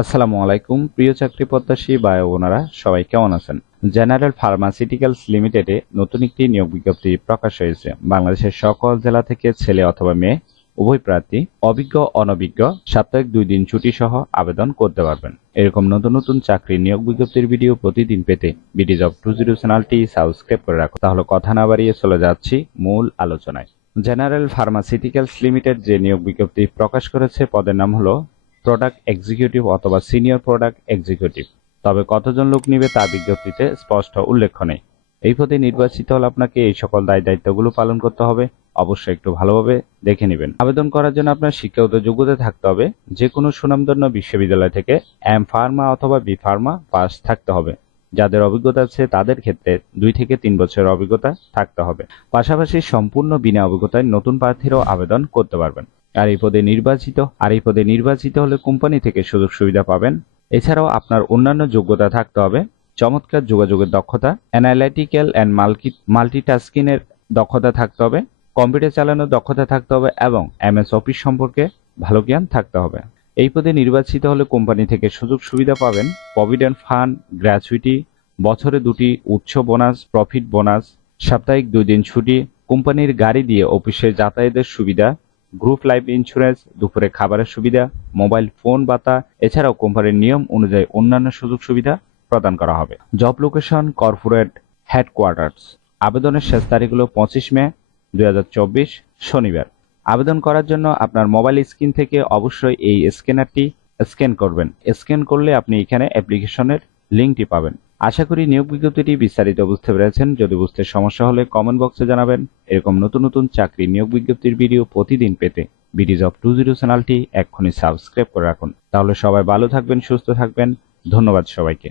আসসালামু আলাইকুম, প্রিয় চাকরি প্রত্যাশী ভাই বোনেরা, সবাই কেমন আছেন? জেনারেল ফার্মাসিউটিক্যালস লিমিটেডে নতুন একটি নিয়োগ বিজ্ঞপ্তি প্রকাশ হয়েছে। বাংলাদেশের সকল জেলা থেকে ছেলে অথবা মেয়ে, উভয় প্রার্থী, অভিজ্ঞ, অনভিজ্ঞ, সাপ্তাহিক দুই দিন ছুটি সহ আবেদন করতে পারবেন। এরকম নতুন নতুন চাকরি নিয়োগ বিজ্ঞপ্তির ভিডিও প্রতিদিন পেতে বিডি জব টু জিরো চ্যানেলটি সাবস্ক্রাইব করে রাখুন। তাহলে কথা না বাড়িয়ে চলে যাচ্ছি মূল আলোচনায়। জেনারেল ফার্মাসিউটিক্যালস লিমিটেড যে নিয়োগ বিজ্ঞপ্তি প্রকাশ করেছে, পদের নাম হলো প্রোডাক্ট এক্সিকিউটিভ অথবা সিনিয়র প্রোডাক্ট এক্সিকিউটিভ তবে কতজন লোক নিবে তা বিজ্ঞপ্তিতে স্পষ্ট উল্লেখ নেই। এই পদে নির্বাচিত হলে আপনাকে এই সকল দায় দায়িত্বগুলো পালন করতে হবে। অবশ্যই একটু ভালোভাবে দেখে নেবেন। আবেদন করার জন্য আপনার শিক্ষাগত যোগ্যতা থাকতে হবে। যে কোনো সুনামধন্য বিশ্ববিদ্যালয় থেকে এম ফার্মা অথবা বি ফার্মা পাস থাকতে হবে। যাদের অভিজ্ঞতা আছে তাদের ক্ষেত্রে দুই থেকে তিন বছরের অভিজ্ঞতা থাকতে হবে। পাশাপাশি সম্পূর্ণ বিনা অভিজ্ঞতায় নতুন প্রার্থীরাও আবেদন করতে পারবেন। আর এই পদে নির্বাচিত আর এই পদে নির্বাচিত হলে কোম্পানি থেকে সুযোগ সুবিধা পাবেন। এছাড়াও আপনার অন্যান্য যোগ্যতা থাকতে হবে। চমৎকার যোগাযোগের দক্ষতা অ্যানালাইটিক্যাল অ্যান্ড মাল্টি মাল্টিটাস্কিংয়ের দক্ষতা থাকতে হবে কম্পিউটার চালানোর দক্ষতা থাকতে হবে এবং এমএস অফিস সম্পর্কে ভালো জ্ঞান থাকতে হবে। এই পদে নির্বাচিত হলে কোম্পানি থেকে সুযোগ সুবিধা পাবেন প্রভিডেন্ট ফান্ড গ্র্যাচুইটি বছরে দুটি উচ্চ বোনাস প্রফিট বোনাস সাপ্তাহিক দুই দিন ছুটি, কোম্পানির গাড়ি দিয়ে অফিসে যাতায়াতের সুবিধা গ্রুপ লাইফ ইন্স্যুরেন্স, দুপুরে খাবারের সুবিধা, মোবাইল ফোন বাতা এছাড়াও কোম্পানির নিয়ম অনুযায়ী অন্যান্য সুযোগ সুবিধা প্রদান করা হবে। Job location, corporate headquarters. আবেদনের শেষ তারিখ হলো পঁচিশ মে দু হাজার চব্বিশ, শনিবার। আবেদন করার জন্য আপনার মোবাইল স্ক্রিন থেকে অবশ্যই এই স্ক্যানারটি স্ক্যান করবেন। স্ক্যান করলে আপনি এখানে অ্যাপ্লিকেশনের লিঙ্কটি পাবেন। আশা করি নিয়োগ বিজ্ঞপ্তিটি বিস্তারিত বুঝতে পেরেছেন। যদি বুঝতে সমস্যা হলে কমেন্ট বক্সে জানাবেন। এরকম নতুন নতুন চাকরি নিয়োগ বিজ্ঞপ্তির ভিডিও প্রতিদিন পেতে বিডিজ অফ টু জিরো চ্যানেলটি এক্ষুনি সাবস্ক্রাইব করে রাখুন। তাহলে সবাই ভালো থাকবেন, সুস্থ থাকবেন। ধন্যবাদ সবাইকে।